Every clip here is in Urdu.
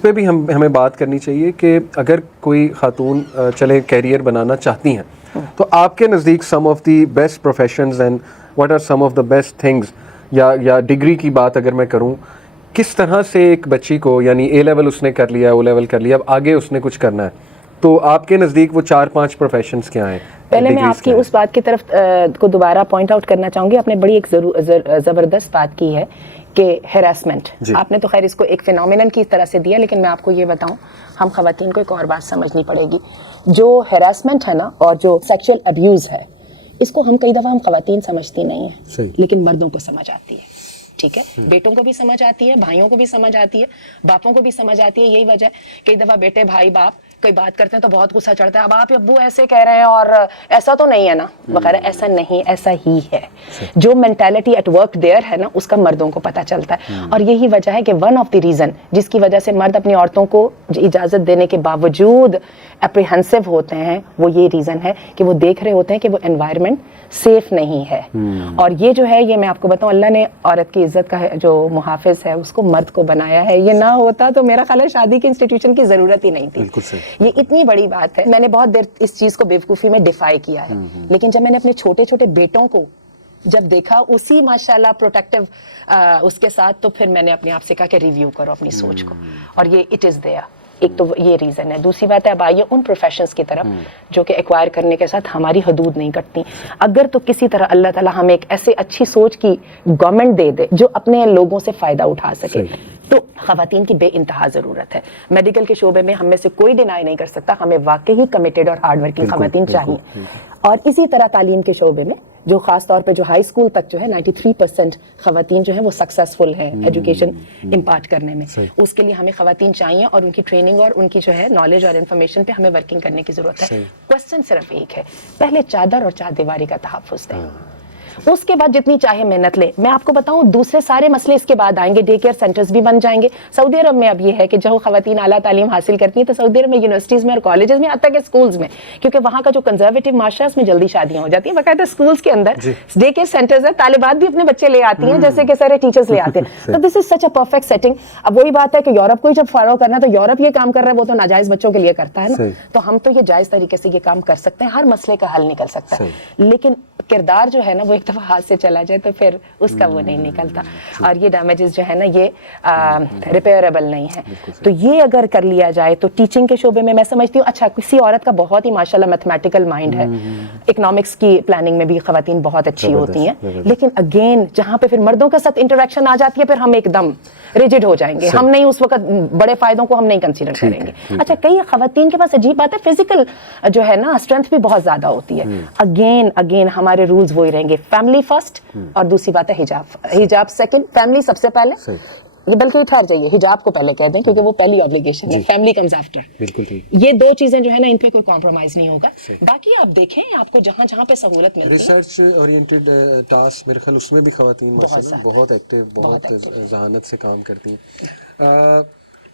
اس پہ بھی ہمیں بات کرنی چاہیے کہ اگر کوئی خاتون چلے کیریئر بنانا چاہتی ہیں تو آپ کے نزدیک some of the best professions and what are some of the best things, یا ڈگری کی بات اگر میں کروں، کس طرح سے ایک بچی کو، یعنی اے لیول اس نے کر لیا، او لیول کر لیا، اب آگے اس نے کچھ کرنا ہے، تو آپ کے نزدیک وہ 4-5 پروفیشنز کیا ہیں؟ پہلے میں آپ کی اس بات کی طرف کو دوبارہ پوائنٹ آؤٹ کرنا چاہوں گی. آپ نے بڑی ایک زبردست بات کی ہے کہ ہیراسمنٹ. آپ نے تو خیر اس کو ایک فینومینن کی طرح سے دیا، لیکن میں آپ کو یہ بتاؤں، ہم خواتین کو ایک اور بات سمجھنی پڑے گی. جو ہیراسمنٹ ہے نا، اور جو سیکشل ابیوز ہے، اس کو ہم کئی دفعہ ہم خواتین سمجھتی نہیں ہیں، لیکن مردوں کو سمجھ آتی ہے. ٹھیک ہے، بیٹوں کو بھی سمجھ آتی ہے، بھائیوں کو بھی سمجھ آتی ہے، باپوں کو بھی سمجھ آتی ہے. یہی وجہ ہے کئی دفعہ بیٹے، بھائی، باپ کوئی بات کرتے ہیں تو بہت غصہ چڑھتا ہے، اب آپ ابو ایسے کہہ رہے ہیں اور ایسا تو نہیں ہے نا وغیرہ. ایسا نہیں، ایسا ہی ہے. جو مینٹالٹی ایٹ ورک دیئر ہے نا، اس کا مردوں کو پتہ چلتا ہے. اور یہی وجہ ہے کہ ون آف دی ریزن جس کی وجہ سے مرد اپنی عورتوں کو اجازت دینے کے باوجود اپریہنسو ہوتے ہیں، وہ یہ ریزن ہے کہ وہ دیکھ رہے ہوتے ہیں کہ وہ انوائرمنٹ سیف نہیں ہے. اور یہ جو ہے، یہ میں آپ کو بتاؤں، اللہ نے عورت کی عزت کا جو محافظ ہے اس کو مرد کو بنایا ہے. یہ نہ ہوتا تو میرا خیال ہے شادی کی انسٹیٹیوشن کی ضرورت ہی نہیں تھی. یہ اتنی بڑی بات ہے. میں نے بہت دیر اس چیز کو بیوقوفی میں ڈیفائی کیا ہے، لیکن جب میں نے اپنے چھوٹے چھوٹے بیٹوں کو جب دیکھا اسی ماشاءاللہ پروٹیکٹیو اس کے ساتھ، تو پھر میں نے اپنے آپ سے کہا کہ ریویو کرو اپنی سوچ کو. اور یہ اٹ از دیئر. ایک تو یہ ریزن ہے. دوسری بات ہے، اب آئیے ان پروفیشنز کی طرف جو کہ ایکوائر کرنے کے ساتھ ہماری حدود نہیں کٹتی. اگر تو کسی طرح اللہ تعالیٰ ہمیں ایک ایسے اچھی سوچ کی گورنمنٹ دے دے جو اپنے لوگوں سے فائدہ اٹھا سکے، تو خواتین کی بے انتہا ضرورت ہے. میڈیکل کے شعبے میں ہم میں سے کوئی ڈینائی نہیں کر سکتا، ہمیں واقعی کمیٹڈ اور ہارڈ ورکنگ خواتین چاہیے. اور اسی طرح تعلیم کے شعبے میں جو خاص طور پہ جو ہائی اسکول تک جو ہے 93% خواتین جو ہیں وہ سکسیسفل ہیں ایجوکیشن امپارٹ کرنے میں. اس کے لیے ہمیں خواتین چاہیے، اور ان کی ٹریننگ اور ان کی جو ہے نالج اور انفارمیشن پہ ہمیں ورکنگ کرنے کی ضرورت ہے. کوسچن صرف ایک ہے، پہلے چادر اور چار دیواری کا تحفظ دیں، اس کے بعد جتنی چاہے محنت لیں. میں آپ کو بتاؤں، دوسرے سارے مسئلے اس کے بعد آئیں گے. ڈے کیئر سینٹرز بھی بن جائیں گے. سعودی عرب میں اب یہ ہے کہ جو خواتین اعلیٰ تعلیم حاصل کرتی ہیں تو سعودی عرب میں یونیورسٹیز میں اور کالجز میں، حتیٰ کہ اسکولز میں، کیونکہ وہاں کا جو کنزرویٹو معاشرہ ہے اس میں جلدی شادیاں ہو جاتی ہیں. باقاعدہ اسکولز کے اندر ڈے کیئر سینٹرز ہیں، طالبات بھی اپنے بچے لے آتی ہیں جیسے کہ سارے ٹیچرز لے آتے ہیں. تو دس از سچ اے پرفیکٹ سیٹنگ. اب وہی بات ہے کہ یورپ کو ہی جب فالو کرنا ہے تو یورپ یہ کام کر رہا ہے، وہ تو ناجائز بچوں کے لیے کرتا ہے نا. تو ہم تو یہ جائز طریقے سے یہ کام کر سکتے ہیں. ہر مسئلے کا حل نکل سکتا ہے، لیکن کردار جو ہے نا وہ ایک دفعہ ہاتھ سے چلا جائے تو پھر اس کا وہ نہیں نکلتا. اور یہ ڈیمیجز جو ہے نا یہ ریپیئربل نہیں ہے. تو یہ اگر کر لیا جائے تو ٹیچنگ کے شعبے میں سمجھتی ہوں اچھا کسی عورت کا بہت ہی ماشاءاللہ میتھمیٹیکل مائنڈ ہے، اکنامکس کی پلاننگ میں بھی خواتین بہت اچھی ہوتی ہیں، لیکن اگین جہاں پہ پھر مردوں کے ساتھ انٹریکشن آ جاتی ہے پھر ہم ایک دم ریجڈ ہو جائیں گے. ہم نہیں اس وقت بڑے فائدوں کو ہم نہیں کنسیڈر کریں گے. اچھا کئی خواتین کے پاس عجیب بات ہے، فزیکل جو ہے نا اسٹرینتھ بھی بہت زیادہ ہوتی ہے. اگین ہمارے رولز وہی رہیں گے، فیملی فرسٹ، اور دوسری بات ہے حجاب سیکنڈ، فیملی سب سے پہلے. یہ بلکہ ٹھہر جائیے، حجاب کو پہلے کہہ دیں کیونکہ وہ پہلی آبلیگیشن ہے، فیملی کمز آفٹر. بالکل یہ دو چیزیں جو ہے نا ان پہ کوئی کمپرومائز نہیں ہوگا. باقی آپ دیکھیں آپ کو جہاں جہاں پہ سہولت ملتی ہے، ریسرچ اورینٹڈ ٹاسک میرے خیال اس میں بھی خواتین بہت ایکٹیو، بہت ذہانت سے کام کرتی ہیں.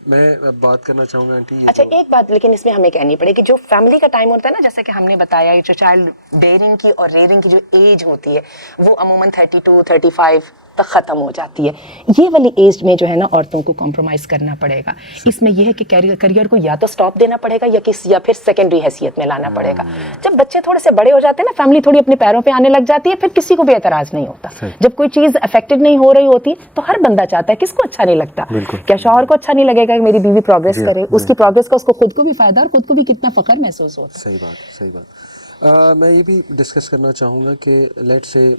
میں بات کرنا چاہوں گا آنٹی. اچھا ایک بات لیکن اس میں ہمیں کہنی پڑے کہ جو فیملی کا ٹائم ہوتا ہے نا، جیسے کہ ہم نے بتایا جو چائلڈ بیئرنگ کی اور ریئرنگ کی جو ایج ہوتی ہے وہ عموماً 32-35 تک ختم ہو جاتی ہے. یہ والی ایج میں جو ہے نا عورتوں کو کمپرومائز کرنا پڑے گا. اس میں یہ ہے کہ کیریئر کو یا تو سٹاپ دینا پڑے گا یا پھر سیکنڈری حیثیت میں لانا پڑے گا. جب بچے تھوڑے سے بڑے ہو جاتے ہیں نا، فیملی تھوڑی اپنے پیروں پہ آنے لگ جاتی ہے، پھر کسی کو بھی اعتراض نہیں ہوتا. جب کوئی چیز افیکٹڈ نہیں ہو رہی ہوتی تو ہر بندہ چاہتا ہے، کس کو اچھا نہیں لگتا؟ کیا شوہر کو اچھا نہیں لگے گا کہ میری بیوی پروگریس کرے؟ اس کی پروگریس کا اس کو خود کو بھی فائدہ اور خود کو بھی کتنا فخر محسوس ہوتا ہے. صحیح بات. میں یہ بھی ڈسکس کرنا چاہوں گا کہ لیٹ سے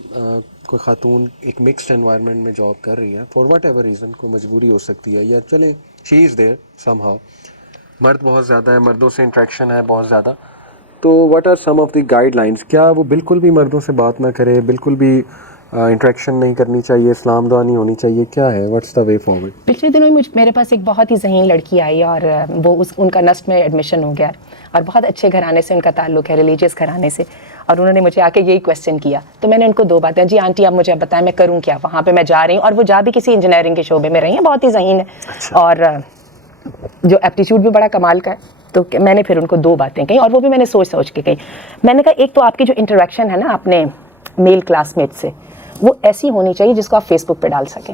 کوئی خاتون ایک مکسڈ انوائرمنٹ میں جاب کر رہی ہے، فار واٹ ایور ریزن، کوئی مجبوری ہو سکتی ہے یا چلیں شی از دیئر سم ہاؤ. مرد بہت زیادہ ہے، مردوں سے انٹریکشن ہے بہت زیادہ، تو what are some of the guidelines? کیا وہ بالکل بھی مردوں سے بات نہ کرے، بالکل بھی انٹریکشن نہیں کرنی چاہیے، اسلام دعا نہیں ہونی چاہیے؟ کیا ہے، واٹس دا وے فارورڈ؟ پچھلے دنوں میرے پاس ایک بہت ہی ذہین لڑکی آئی اور وہ ان کا نسٹ میں ایڈمیشن ہو گیا اور بہت اچھے گھرانے سے ان کا تعلق ہے، ریلیجیس گھرانے سے. اور انہوں نے مجھے آ کے یہی کویسچن کیا، تو میں نے ان کو دو باتیں، جی آنٹی آپ مجھے بتائیں میں کروں کیا وہاں پہ، میں جا رہی ہوں. اور وہ جا بھی کسی انجینئرنگ کے شعبے میں رہی ہیں، بہت ہی ذہین ہے اور جو ایپٹیچیوڈ بھی بڑا کمال کا ہے. تو میں نے پھر ان کو دو باتیں کہیں اور وہ بھی میں نے سوچ کے کہیں. میں نے کہا ایک تو آپ کی جو انٹریکشن ہے نا اپنے میل کلاس میٹ سے، وہ ایسی ہونی چاہیے جس کو آپ فیس بک پہ ڈال سکیں.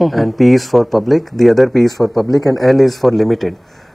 and P is for public, the other P is for public and L is for limited.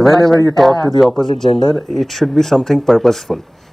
whenever you talk to the opposite gender, it should be something purposeful.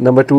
Number 2,